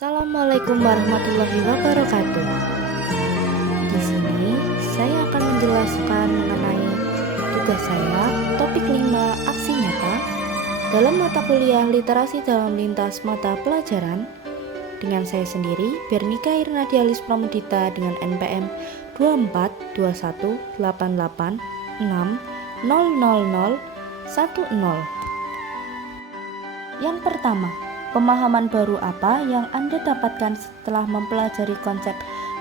Assalamualaikum warahmatullahi wabarakatuh. Di sini saya akan menjelaskan mengenai tugas saya, topik 5 aksi nyata dalam mata kuliah literasi dalam lintas mata pelajaran dengan saya sendiri, Bernika Irnadialis Pramudita dengan NPM 242188600010. Yang pertama, pemahaman baru apa yang Anda dapatkan setelah mempelajari konsep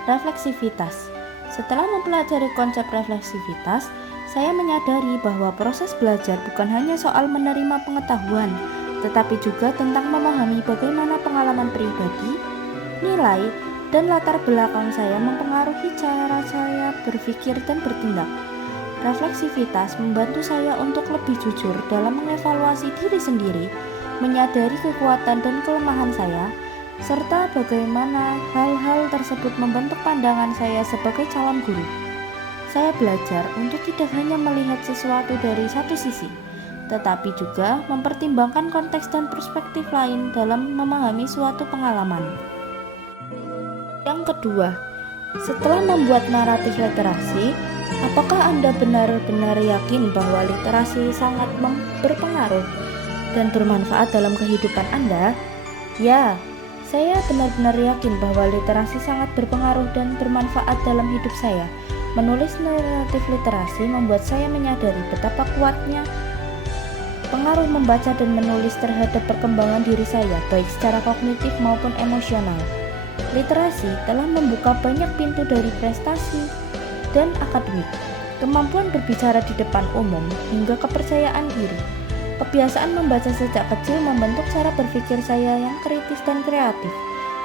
refleksivitas? Setelah mempelajari konsep refleksivitas, saya menyadari bahwa proses belajar bukan hanya soal menerima pengetahuan, tetapi juga tentang memahami bagaimana pengalaman pribadi, nilai, dan latar belakang saya mempengaruhi cara saya berpikir dan bertindak. Refleksivitas membantu saya untuk lebih jujur dalam mengevaluasi diri sendiri, menyadari kekuatan dan kelemahan saya, serta bagaimana hal-hal tersebut membentuk pandangan saya sebagai calon guru. Saya belajar untuk tidak hanya melihat sesuatu dari satu sisi, tetapi juga mempertimbangkan konteks dan perspektif lain dalam memahami suatu pengalaman. Yang kedua, setelah membuat naratif literasi, apakah Anda benar-benar yakin bahwa literasi sangat berpengaruh dan bermanfaat dalam kehidupan Anda? Ya, saya benar-benar yakin bahwa literasi sangat berpengaruh dan bermanfaat dalam hidup saya. Menulis naratif literasi membuat saya menyadari betapa kuatnya pengaruh membaca dan menulis terhadap perkembangan diri saya, baik secara kognitif maupun emosional. Literasi telah membuka banyak pintu dari prestasi dan akademik, kemampuan berbicara di depan umum, hingga kepercayaan diri. Kebiasaan membaca sejak kecil membentuk cara berpikir saya yang kritis dan kreatif.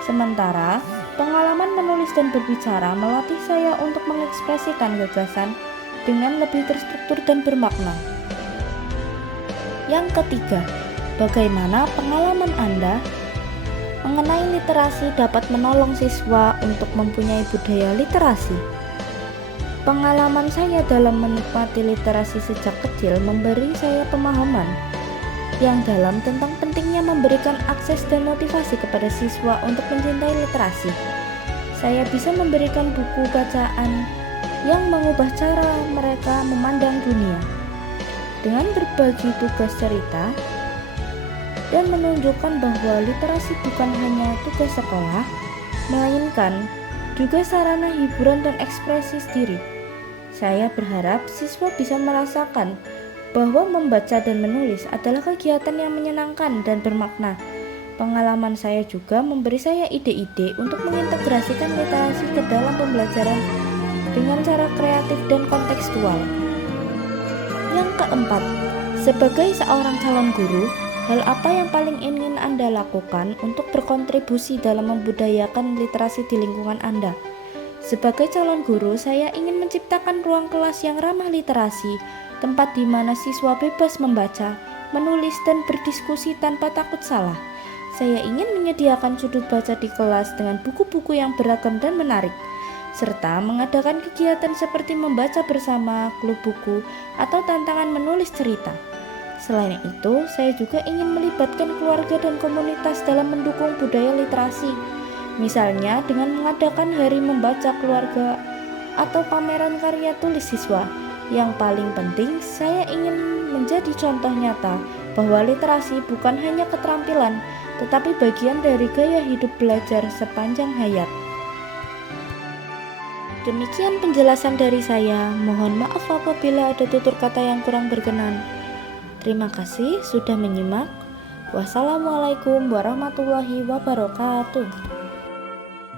Sementara, pengalaman menulis dan berbicara melatih saya untuk mengekspresikan gagasan dengan lebih terstruktur dan bermakna. Yang ketiga, bagaimana pengalaman Anda mengenai literasi dapat menolong siswa untuk mempunyai budaya literasi? Pengalaman saya dalam menikmati literasi sejak kecil memberi saya pemahaman yang dalam tentang pentingnya memberikan akses dan motivasi kepada siswa untuk mencintai literasi. Saya bisa memberikan buku bacaan yang mengubah cara mereka memandang dunia dengan berbagi tugas cerita dan menunjukkan bahwa literasi bukan hanya tugas sekolah, melainkan juga sarana hiburan dan ekspresi diri. Saya berharap siswa bisa merasakan bahwa membaca dan menulis adalah kegiatan yang menyenangkan dan bermakna. Pengalaman saya juga memberi saya ide-ide untuk mengintegrasikan literasi ke dalam pembelajaran dengan cara kreatif dan kontekstual. Yang keempat, sebagai seorang calon guru, hal apa yang paling ingin Anda lakukan untuk berkontribusi dalam membudayakan literasi di lingkungan Anda? Sebagai calon guru, saya ingin menciptakan ruang kelas yang ramah literasi, tempat di mana siswa bebas membaca, menulis, dan berdiskusi tanpa takut salah. Saya ingin menyediakan sudut baca di kelas dengan buku-buku yang beragam dan menarik, serta mengadakan kegiatan seperti membaca bersama, klub buku, atau tantangan menulis cerita. Selain itu, saya juga ingin melibatkan keluarga dan komunitas dalam mendukung budaya literasi. Misalnya dengan mengadakan hari membaca keluarga atau pameran karya tulis siswa. Yang paling penting, saya ingin menjadi contoh nyata bahwa literasi bukan hanya keterampilan, tetapi bagian dari gaya hidup belajar sepanjang hayat. Demikian penjelasan dari saya. Mohon maaf apabila ada tutur kata yang kurang berkenan. Terima kasih sudah menyimak. Wassalamualaikum warahmatullahi wabarakatuh.